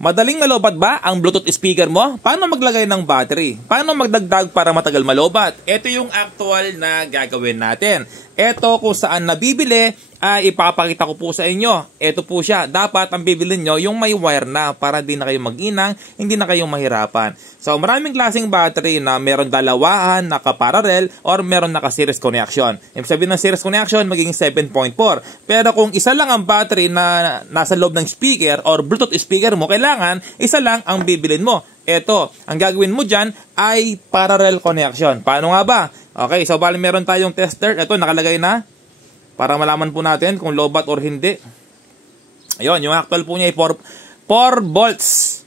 Madaling malobat ba ang Bluetooth speaker mo? Paano maglagay ng battery? Paano magdagdag para matagal malobat? Ito yung actual na gagawin natin. Ito kung saan nabibili, ipapakita ko po sa inyo. Ito po siya. Dapat ang bibili nyo yung may wire na para di na kayo mag-inang, hindi na kayo mahirapan. So maraming klaseng battery na meron dalawahan, naka-parallel, or meron naka-series connection. Ibig sabihin ng series connection, magiging 7.4. Pero kung isa lang ang battery na nasa loob ng speaker or Bluetooth speaker mo, kailangan isa lang ang bibilin mo. Ito, ang gagawin mo dyan ay parallel connection. Paano nga ba? Okay, so bali meron tayong tester. Ito, nakalagay na. Para malaman po natin kung lobat or hindi. Ayun, yung actual po niya ay 4 volts.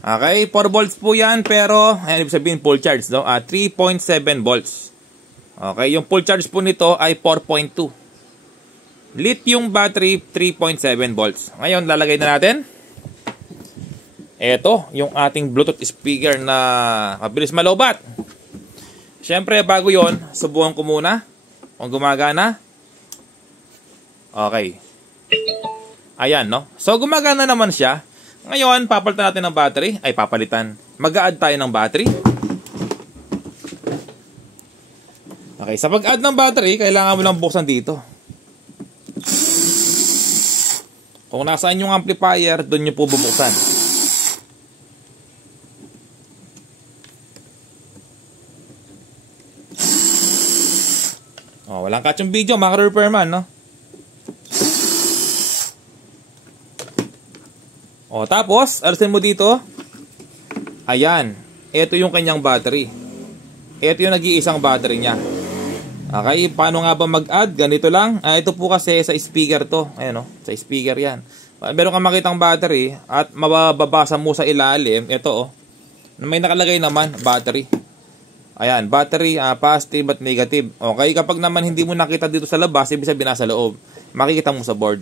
Okay, 4 volts po yan. Pero, ayan, ibig sabihin full charge. No? 3.7 volts. Okay, yung full charge po nito ay 4.2. Lithium battery, 3.7 volts. Ngayon, lalagay na natin. Ito, yung ating Bluetooth speaker na mabilis malobat. Siyempre, bago yon, subukan ko muna kung gumagana. Okay. Ayan, no? So, gumagana naman siya. Ngayon, papalitan natin ng battery. Ay, papalitan. Mag-a-add tayo ng battery. Okay, sa pag-add ng battery, kailangan mo lang buksan dito. Kung nasaan yung amplifier, doon nyo po bubuksan. Oh, walang catch yung video, mga repairman, no? Oh, tapos, alisin mo dito. Ayan. Ito yung kanyang battery. Ito yung nag-iisang battery niya. Okay, paano nga ba mag-add? Ganito lang. Ito po kasi sa speaker to. Ayan, no? Sa speaker yan. Meron kang makitang battery at mababasa mo sa ilalim. Ito, oh. May nakalagay naman, battery. Ayan, battery, positive at negative. Okay, kapag naman hindi mo nakita dito sa labas, ibig sabihin nasa loob. Makikita mo sa board.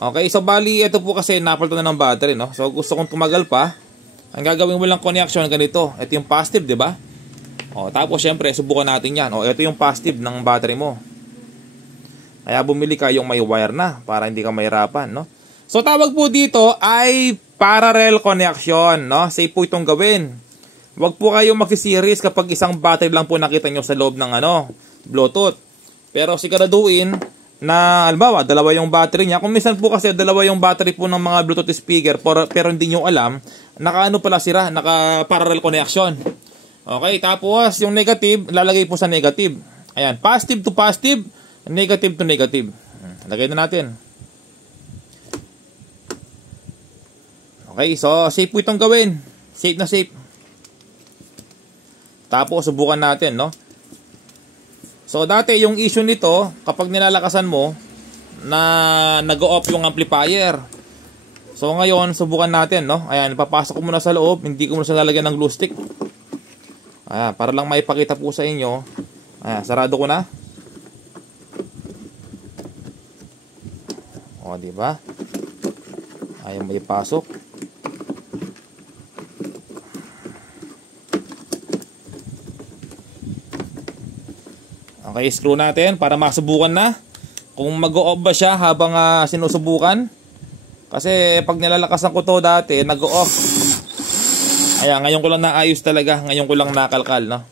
Okay, so bali, ito po kasi napalitan na ng battery, no? So gusto kong tumagal pa. Ang gagawin mo lang connection ganito. Ito yung positive, di ba? O, tapos syempre, subukan natin yan. O, ito yung positive ng battery mo. Kaya bumili ka yung may wire na para hindi ka mahirapan, no? So tawag po dito ay parallel connection, no? Safe po itong gawin. Huwag po kayong magsiseries kapag isang battery lang po nakita nyo sa loob ng Bluetooth. Pero siguraduhin na, halimbawa, dalawa yung battery niya. Kung minsan po kasi dalawa yung battery po ng mga Bluetooth speaker pero hindi nyo alam, naka-ano pala sila, naka-parallel connection. Okay, tapos yung negative, lalagay po sa negative. Ayan, positive to positive, negative to negative. Lagay na natin. Okay, so safe po itong gawin. Safe na safe. Tapos, subukan natin, no? So, dati, yung issue nito, kapag nilalakasan mo, na nag-off yung amplifier. So, ngayon, subukan natin, no? Ayan, papasok ko muna sa loob. Hindi ko muna siya lalagyan ng glue stick. Ayan, para lang maipakita po sa inyo. Ayan, sarado ko na. O, diba? Ayaw may pasok. Okay, screw natin para masubukan na kung mag-o-off ba siya habang sinusubukan. Kasi pag nilalakasan ko to dati, nag-o-off. Ayan, ngayon ko lang naayos talaga. Ngayon ko lang nakalkal, no?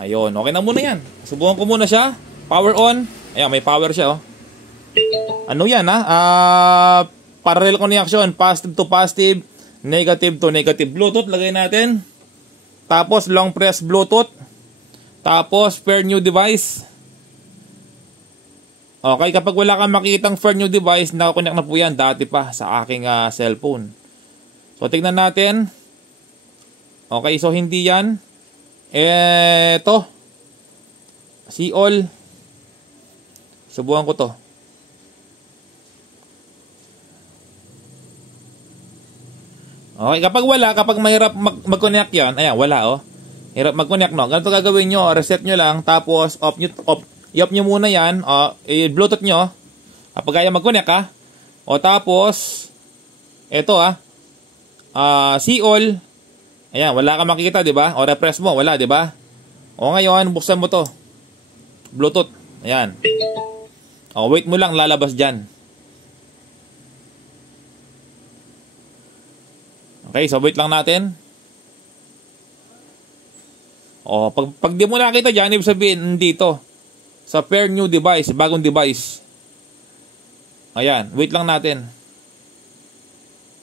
Ayun, okay na muna yan. Subukan ko muna siya. Power on. Ayan, may power siya, oh. Ano yan, parallel connection. Positive to positive. Negative to negative. Bluetooth, lagay natin. Tapos, long press Bluetooth. Tapos, pair new device. Okay, kapag wala kang makitang pair new device, nakakonect na po yan dati pa sa aking cellphone. So, tignan natin. Okay, so hindi yan. Eto. See all. Subukan ko to. Okay, kapag wala, kapag mahirap mag-connect yan, ayan, wala, oh. Hirap mag-connect, no? Ganito gagawin nyo, reset nyo lang, tapos i-off nyo muna yan, i-bluetooth nyo, kapag ayaw mag-connect, o tapos, eto, see all, ayan, wala ka makikita, di ba? O refresh mo, wala, di ba? O ngayon, buksan mo to, Bluetooth, ayan. O, wait mo lang, lalabas dyan. Okay, so wait lang natin. O, pag di mo nakita dyan, ibig sabihin, dito. Sa pair new device, bagong device. Ayan, wait lang natin.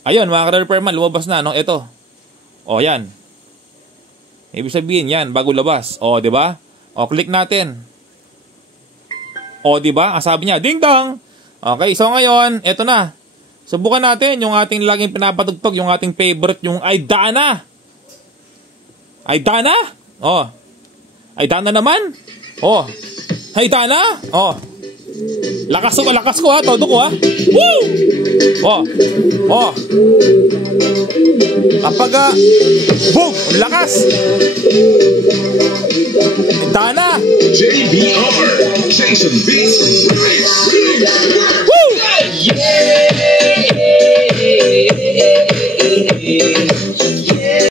Ayun, mga ka-repairman, lumabas na, no? Ito. O, yan. Ibig sabihin, yan, bago labas. O, di ba? O, click natin. O, di ba? Ang sabi niya, ding dong! Okay, so ngayon, ito na. Subukan natin yung ating laging pinapatugtog, yung ating favorite, yung Aidana. Aidana? O. Aidana naman? O. Aidana? O. Lakas ko ha, todo ko ha. Woo! Oh. Oh. Kapag boom, lakas. Dana. JBR, Jason Beats,